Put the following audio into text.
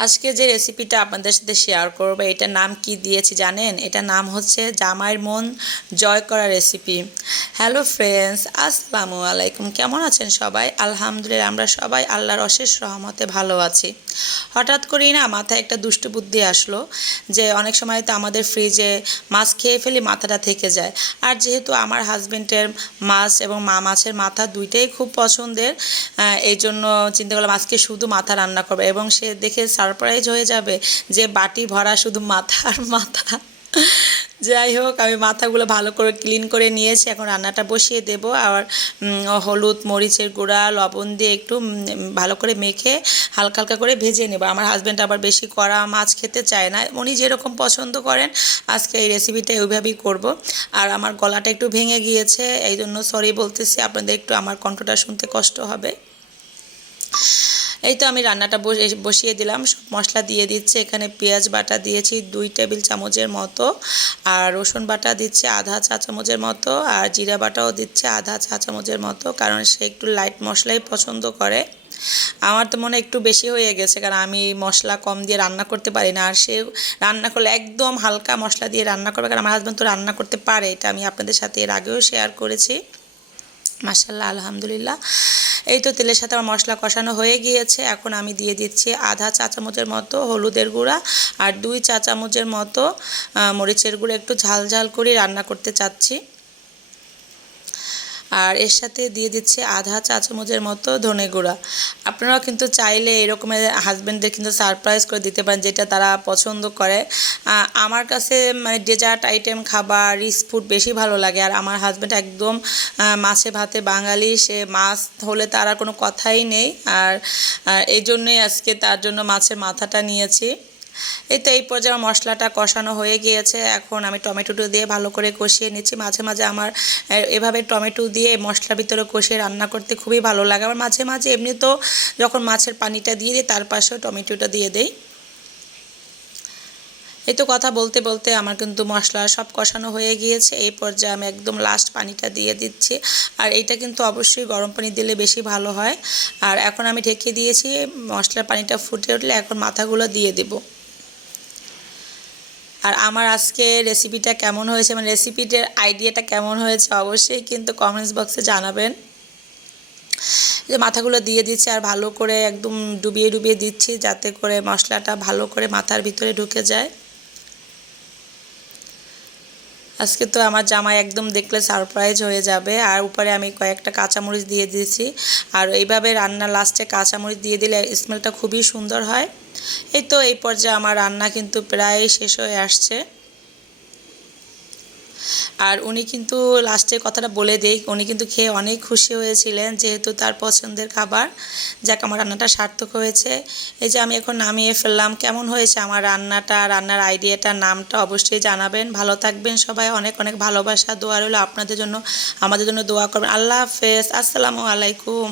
আজকে যে রেসিপিটা আপনাদের সাথে শেয়ার করব এটা নাম কি দিয়েছি জানেন? এটা নাম হচ্ছে জামাইয়ের মন জয় করা রেসিপি হ্যালো ফ্রেন্ডস আসসালামু আলাইকুম কেমন আছেন সবাই? আলহামদুলিল্লাহ, আমরা সবাই আল্লাহর অশেষ রহমতে ভালো আছি। হঠাৎ করেই না মাথায় একটা দুষ্ট বুদ্ধি আসলো যে অনেক সময় তো আমাদের ফ্রিজে মাছ খেয়ে ফেলি, মাথাটা থেকে যায়। আর যেহেতু আমার হাজবেন্ডের মাছ এবং মা মাছের মাথা দুইটাই খুব পছন্দের এই জন্য চিন্তা করলাম আজকে শুধু মাথা রান্না করবে এবং সে দেখে সারপ্রাইজ হয়ে যাবে যে বাটি ভরা শুধু মাথার মাথা। যাই হোক, আমি মাথাগুলো ভালো করে ক্লিন করে নিয়েছি। এখন রান্নাটা বসিয়ে দেব। আর হলুদ, মরিচের গুঁড়া, লবণ দিয়ে একটু ভালো করে মেখে হালকা হালকা করে ভেজে নেব। আমার হাজব্যান্ড আবার বেশি কড়া মাছ খেতে চায় না। উনি যেরকম পছন্দ করেন, আজকে এই রেসিপিটা ওইভাবেই করব। আর আমার গলাটা একটু ভেঙে গিয়েছে এই জন্য সরি বলতেছি, আপনাদের একটু আমার কণ্ঠটা শুনতে কষ্ট হবে। এই তো আমি রান্নাটা বসে- বসিয়ে দিলাম। সব মশলা দিয়ে দিচ্ছে। এখানে পেঁয়াজ বাটা দিয়েছি দুই টেবিল চামচের মতো। আর রসুন বাটা দিচ্ছে আধা চা চামচের মতো। আর জিরা বাটাও দিচ্ছে আধা চা চামচের মতো, কারণ সে একটু লাইট মশলাই পছন্দ করে। আমার তো মনে একটু বেশি হয়ে গেছে, কারণ আমি মশলা কম দিয়ে রান্না করতে পারি না। আর সে রান্না করলে একদম হালকা মশলা দিয়ে রান্না করবে, কারণ আমার হাজব্যান্ড তো রান্না করতে পারে। এটা আমি আপনাদের সাথে এর আগেও শেয়ার করেছি। মাসাল্লাহ আলহামদুলিল্লাহ। এই তো তেলের সাথে আমার মশলা কষানো হয়ে গিয়েছে। এখন আমি দিয়ে দিচ্ছি আধা চা চামচের মতো হলুদের গুঁড়া আর দুই চা চামচের মতো মরিচের গুঁড়ো। একটু ঝাল ঝাল করে রান্না করতে চাচ্ছি। আর এর সাথে দিয়ে দিচ্ছি আধা চা চামচের মতো ধনে গুঁড়া। আপনারাও কিন্তু চাইলে এরকমের হাজব্যান্ডদের কিন্তু সারপ্রাইজ করে দিতে পারেন যেটা তারা পছন্দ করে। আমার কাছে মানে ডেজার্ট আইটেম খাবার রিচ ফুড বেশি ভালো লাগে। আর আমার হাজব্যান্ড একদম মাছে ভাতে বাঙালি, সে মাছ হলে তার আর কোনো কথাই নেই। আর এই জন্যই আজকে তার জন্য মাছের মাথাটা নিয়েছি। এই তো এই পর্যায়ে আমার মশলাটা কষানো হয়ে গিয়েছে। এখন আমি টমেটোটো দিয়ে ভালো করে কষিয়ে নিচ্ছি। মাঝে মাঝে আমার এভাবে টমেটো দিয়ে মশলার ভিতরে কষিয়ে রান্না করতে খুবই ভালো লাগে। আমার মাঝে মাঝে এমনি তো যখন মাছের পানিটা দিয়ে দিই, তার পাশেও টমেটোটা দিয়ে দেই। এই তো কথা বলতে বলতে আমার কিন্তু মশলা সব কষানো হয়ে গিয়েছে। এই পর্যায়ে আমি একদম লাস্ট পানিটা দিয়ে দিচ্ছি। আর এইটা কিন্তু অবশ্যই গরম পানি দিলে বেশি ভালো হয়। আর এখন আমি ঢেকে দিয়েছি, মশলার পানিটা ফুটে উঠলে এখন মাথাগুলো দিয়ে দেবো। আর আমার আজকে রেসিপিটা কেমন হয়েছে মানে রেসিপিটার আইডিয়াটা কেমন হয়েছে অবশ্যই কিন্তু কমেন্টস বক্সে জানাবেন। যে মাথাগুলো দিয়ে দিচ্ছি আর ভালো করে একদম ডুবিয়ে ডুবিয়ে দিচ্ছি যাতে করে মশলাটা ভালো করে মাথার ভিতরে ঢুকে যায়। আজকে তো আমার জামাই একদম দেখলে সারপ্রাইজ হয়ে যাবে। আর উপরে আমি কয়েকটা কাঁচামরিচ দিয়ে দিয়েছি। আর এইভাবে রান্না লাস্টে কাঁচামরিচ দিয়ে দিলে স্মেলটা খুবই সুন্দর হয়। এই তো এই পর্যায়ে আমার রান্না কিন্তু প্রায় শেষ হয়ে আসছে। আর উনি কিন্তু লাস্টে কথাটা বলে দেই, উনি কিন্তু খেয়ে অনেক খুশি হয়েছিলেন যেহেতু তার পছন্দের খাবার। যাক, আমার রান্নাটা সার্থক হয়েছে। এই যে আমি এখন নামিয়ে ফেললাম, কেমন হয়েছে আমার রান্নাটা, রান্নার আইডিয়াটা, নামটা অবশ্যই জানাবেন। ভালো থাকবেন সবাই, অনেক অনেক ভালোবাসা, দোয়া রইল আপনাদের জন্য, আমাদের জন্য দোয়া করবেন। আল্লাহ হাফেজ, আসসালামু আলাইকুম।